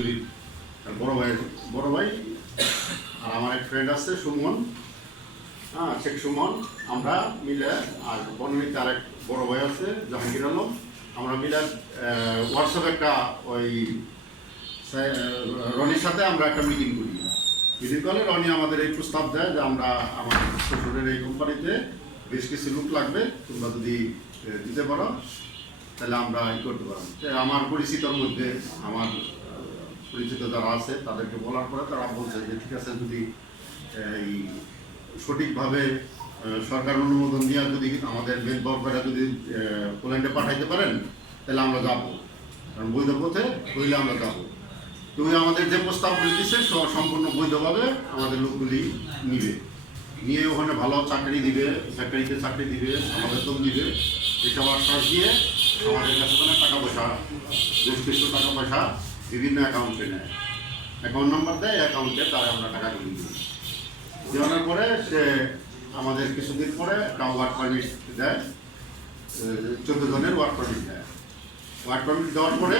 চৌধুরীর বড় ভাই আর আমার এক ফ্রেন্ড আছে সুমন, হ্যাঁ শেখ সুমন, আমরা মিলে আর বর্ণিত আর এক বড় ভাই আছে জাহাঙ্গীর আলম, আমরা মিলে হোয়াটসঅ্যাপে একটা ওই রনির সাথে আমরা একটা মিটিং করি। মিটিং করলে রনি আমাদের এই প্রস্তাব দেয় যে আমরা আমার শ্বশুরের এই কোম্পানিতে বেশ কিছু লোক লাগবে, তোমরা যদি দিতে পারো তাহলে আমরা করতে পারবো। আমার পরিচিতর মধ্যে আমার পরিচিত যারা আছে তাদেরকে বলার পরে তারা বলছে যে ঠিক আছে, যদি এই সঠিকভাবে সরকার অনুমোদন দিয়ে যদি আমাদের মেম্বাররা যদি পোল্যান্ডে পাঠাইতে পারেন তাহলে আমরা যাব, কারণ বৈধ পথে হইলে আমরা যাব। তুমি আমাদের যে প্রস্তাবগুলি দিচ্ছে সম্পূর্ণ বৈধভাবে আমাদের লোকগুলি নিবে, নিয়ে ওখানে ভালো চাকরি দিবে, ফ্যাক্টরিতে চাকরি দিবে, আমাদের বেতন দিবে, এসব আশ্বাস দিয়ে আমাদের কাছে কোনো টাকা পয়সা, বেশ কিছু টাকা পয়সা বিভিন্ন অ্যাকাউন্টে নেয়, অ্যাকাউন্ট নাম্বার দেয়, অ্যাকাউন্টে তারা আমরা টাকাগুলি দিই। দেওয়ানোর পরে সে আমাদের কিছুদিন পরে একটা ওয়ার্ক পারমিট দেয়, 14 জনের ওয়ার্ক পারমিট দেয়। ওয়ার্ক পারমিট দেওয়ার পরে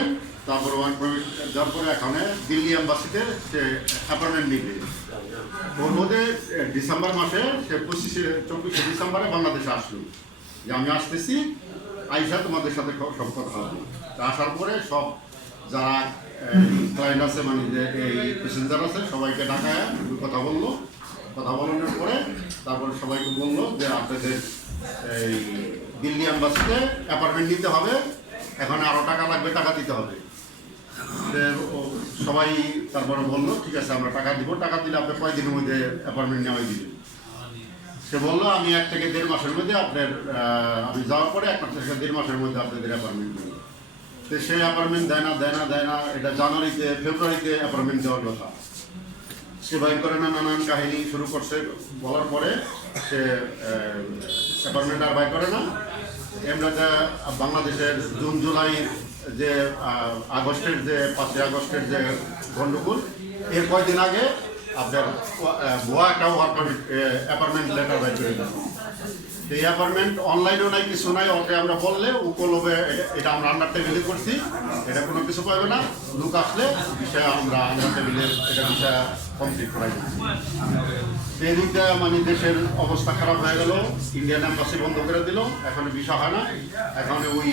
তারপরে ওয়ার্ক পারমিট দেওয়ার পরে এখানে দিল্লি অ্যাম্বাসিতে সে অ্যাপয়েন্টমেন্ট নিবে। ওর মধ্যে ডিসেম্বর মাসে সে 24 ডিসেম্বরে বাংলাদেশে আসলো যে আমি আসতেছি, আইসা তোমাদের সাথে সব কথা হবে। আসার পরে সব যারা ক্লায়েন্ট আছে, মানে যে এই প্যাসেঞ্জার আছে, সবাইকে ডাকায় কথা বললো। কথা বলানোর পরে তারপরে সবাইকে বললো যে আপনাদের এই দিল্লি অ্যাম্বাসিতে অ্যাপার্টমেন্ট নিতে হবে, এখন আরও টাকা লাগবে, টাকা দিতে হবে। সবাই তারপরে বললো ঠিক আছে আমরা টাকা দিব, টাকা দিলে আপনি কয়দিনের মধ্যে অ্যাপার্টমেন্ট নেওয়াই দিবেন। সে বললো আমি 1 থেকে 1.5 মাসের মধ্যে আপনার আমি যাওয়ার পরে 1 থেকে 1.5 মাসের মধ্যে আপনাদের অ্যাপার্টমেন্ট দেবো। তো সে অ্যাপার্টমেন্ট দেয় না, এটা জানুয়ারিতে ফেব্রুয়ারিতে অ্যাপার্টমেন্ট দেওয়ার কথা। সে বাইর করে না, নানান কাহিনী শুরু করছে, বলার পরে সে অ্যাপার্টমেন্ট আর বাইর করে না। এমনিতে বাংলাদেশের জুন জুলাই যে আগস্টের যে 5 আগস্টের যে গণ্ডগোল, এর কয়েকদিন আগে আপনার ভুয়া একটা অ্যাপার্টমেন্ট লেটার বাইর করে দেয়। এই অ্যাপার্টমেন্ট অনলাইনেও নাই, কিছু নাই, ওকে আমরা বললে উপলভে এটা আমরা আন্ডার টেবিলে করছি, এটা কোনো কিছু পাবে না, লোক আসলে বিষয় আমরা আন্ডার টেবিলে এটা বিষয় কমপ্লিট করাই দিচ্ছি। এই দিকটা মানে দেশের অবস্থা খারাপ হয়ে গেল, ইন্ডিয়ান অ্যাম্বাসি বন্ধ করে দিল, এখন বিষয় হয় না। এখন ওই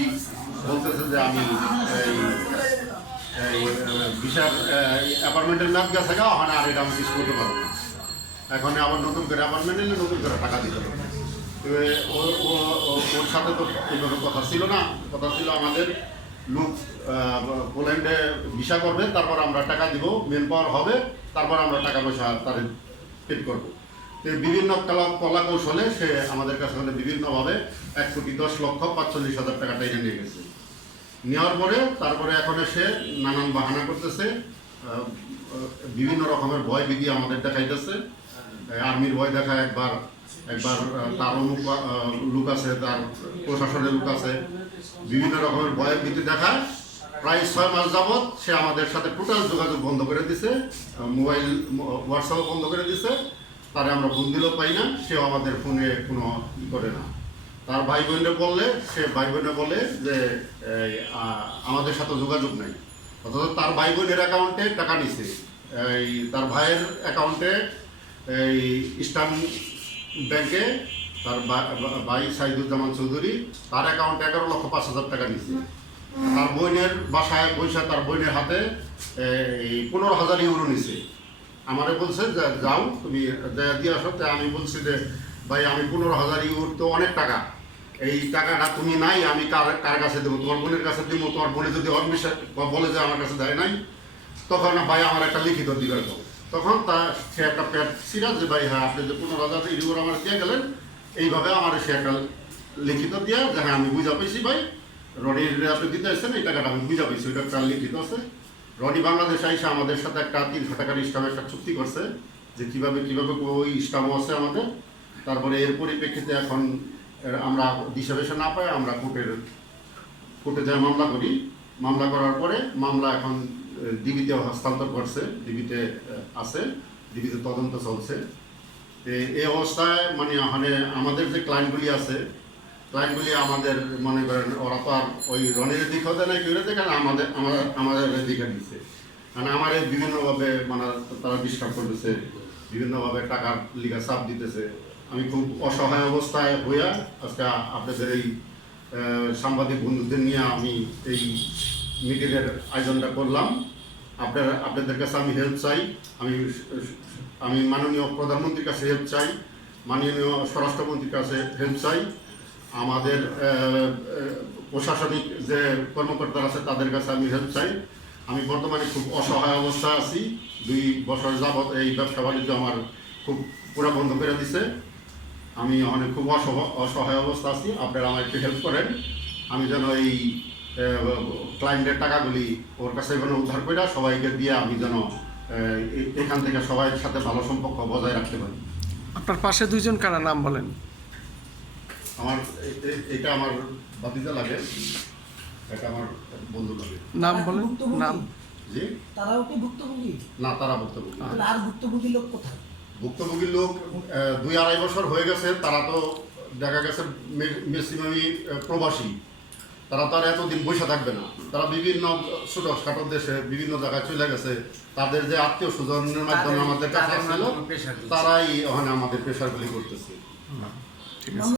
বলতেছে যে আমি এই বিষয় অ্যাপার্টমেন্টের ম্যাপ গেছে গা, ওখানে আর এটা আমি কিছু করতে পারবো না। এখন আবার নতুন করে অ্যাপার্টমেন্ট নিলে নতুন করে টাকা দিতে হবে। ওর সাথে তো এইভাবে কথা ছিল না, কথা ছিল আমাদের লোক পোল্যান্ডে ভিসা করবে, তারপর আমরা টাকা দিব, মেন পাওয়ার হবে, তারপর আমরা টাকা পয়সা তার পেড করবো। তো বিভিন্ন কলা কৌশলে সে আমাদের কাছে বিভিন্নভাবে 1,10,45,000 টাকা টাইনে নিয়ে গেছে। নেওয়ার পরে তারপরে এখন সে নানান বাহানা করতেছে, বিভিন্ন রকমের ভয় ভীতি আমাদের দেখাইতেছে। আর্মির ভয় দেখায়, একবার তার অমুক লোক আছে, তার প্রশাসনের লোক আছে, বিভিন্ন রকমের ভয় ভীতি দেখায়। প্রায় 6 মাস যাবৎ সে আমাদের সাথে টোটাল যোগাযোগ বন্ধ করে দিছে, মোবাইল হোয়াটসঅ্যাপ বন্ধ করে দিছে, তারে আমরা ফোন দিলেও পাই না, সেও আমাদের ফোনে কোনো ই করে না। তার ভাই বোনে বললে সে ভাই বোনে বলে যে আমাদের সাথে যোগাযোগ নাই, অথচ তার ভাই বোনের অ্যাকাউন্টে টাকা নিছে। এই তার ভাইয়ের অ্যাকাউন্টে এই ইস্টার্ন ব্যাংকে তার ভাই সাইদুজ্জামান চৌধুরী, তার অ্যাকাউন্টে 11,05,000 টাকা নিছে। তার বোনের বাসায় বৈশা তার বোনের হাতে এই 15,000 ইউরো নিছে। আমারে বলছে যে যাও তুমি দিয়ে আসো। আমি বলছি যে ভাই আমি 15,000 ইউরো তো অনেক টাকা, এই টাকাটা তুমি নাই, আমি কার কাছে দেবো? তোমার বোনের কাছে দেবো। তোমার বোনে যদি অবিশ্বাস বলে যে আমার কাছে দেয় নাই, তখন ভাই আমার একটা লিখিত দিবে। তখন সে একটা প্যাড ছিল যে ভাই হ্যাঁ আপনি যে 15,000 ইউরো আমার দিয়ে গেলেন, এইভাবে আমার সে একটা লিখিত দিয়ে যে হ্যাঁ আমি বুঝা পেয়েছি ভাই, রনির আপনি দিতে আসছেন, এই টাকাটা আমি বুঝা পেয়েছি, ওইটা একটা লিখিত আছে। রনি বাংলাদেশে এসে আমাদের সাথে একটা 300 টাকার স্টাম্পে একটা চুক্তি করছে যে কীভাবে ওই স্টাম্পও আছে আমাদের। তারপরে এর পরিপ্রেক্ষিতে এখন আমরা দিশা বেশা না পাই, আমরা কোর্টে যাই মামলা করি। মামলা করার পরে মামলা এখন ডিবিতে হস্তান্তর করছে, ডিবিতে আছে, ডিবিতে তদন্ত চলছে। এই অবস্থায় মানে আমাদের যে ক্লায়েন্টগুলি আছে, ক্লায়েন্টগুলি আমাদের মনে করেন ওরা তো আর ওই রনের দিকেও দেয় না, কেউ দেখেন আমাদের দিকে দিচ্ছে। মানে আমার বিভিন্নভাবে মানে তারা ডিস্টার্ব করতেছে, বিভিন্নভাবে টাকার লিগা চাপ দিতেছে। আমি খুব অসহায় অবস্থায় হইয়া আজকে আপনাদের এই সাংবাদিক বন্ধুদের নিয়ে আমি এই মিটিংয়ের আয়োজনটা করলাম। আপনাদের কাছে আমি হেল্প চাই, আমি মাননীয় প্রধানমন্ত্রীর কাছে হেল্প চাই, মাননীয় স্বরাষ্ট্রমন্ত্রীর কাছে হেল্প চাই, আমাদের প্রশাসনিক যে কর্মকর্তারা আছে তাদের কাছে আমি হেল্প চাই। আমি বর্তমানে খুব অসহায় অবস্থায় আছি। 2 বছর যাবৎ এই ব্যবসা বাণিজ্য আমার খুব পুরো বন্ধ করে দিছে। আমি অনেক খুব অসহায় অবস্থা আছি। আপনারা আমার একটু হেল্প করেন, আমি যেন এই ক্লায়েন্টের টাকাগুলি ওর কাছে যেন উদ্ধার করে সবাইকে দিয়ে আমি যেন এখান থেকে সবাই সাথে ভালো সম্পর্ক বজায় রাখতে পারি। আপনার পাশে 2 জন কারা, নাম বলেন? আমার এটা আমার ভাতিজা লাগে, এটা আমার বন্ধু লাগে। নাম বলেন। নাম? জি, তারাও কি ভুক্তভোগী? না, তারা ভুক্তভোগী। তাহলে আর ভুক্তভোগী লোক কোথায়? ভুক্তভোগীর লোক 2-2.5 বছর হয়ে গেছে, তারা তো দেখা গেছে ম্যাক্সিমামই প্রবাসী। তারা তো আর এতদিন বসে থাকবে না, তারা বিভিন্ন ছোটখাটো দেশে বিভিন্ন জায়গায় চলে গেছে। তাদের যে আত্মীয় স্বজনের মাধ্যমে আমাদের কাছে ছিল, তারাই ওখানে আমাদের প্রেশারগুলি করতেছে। ঠিক আছে।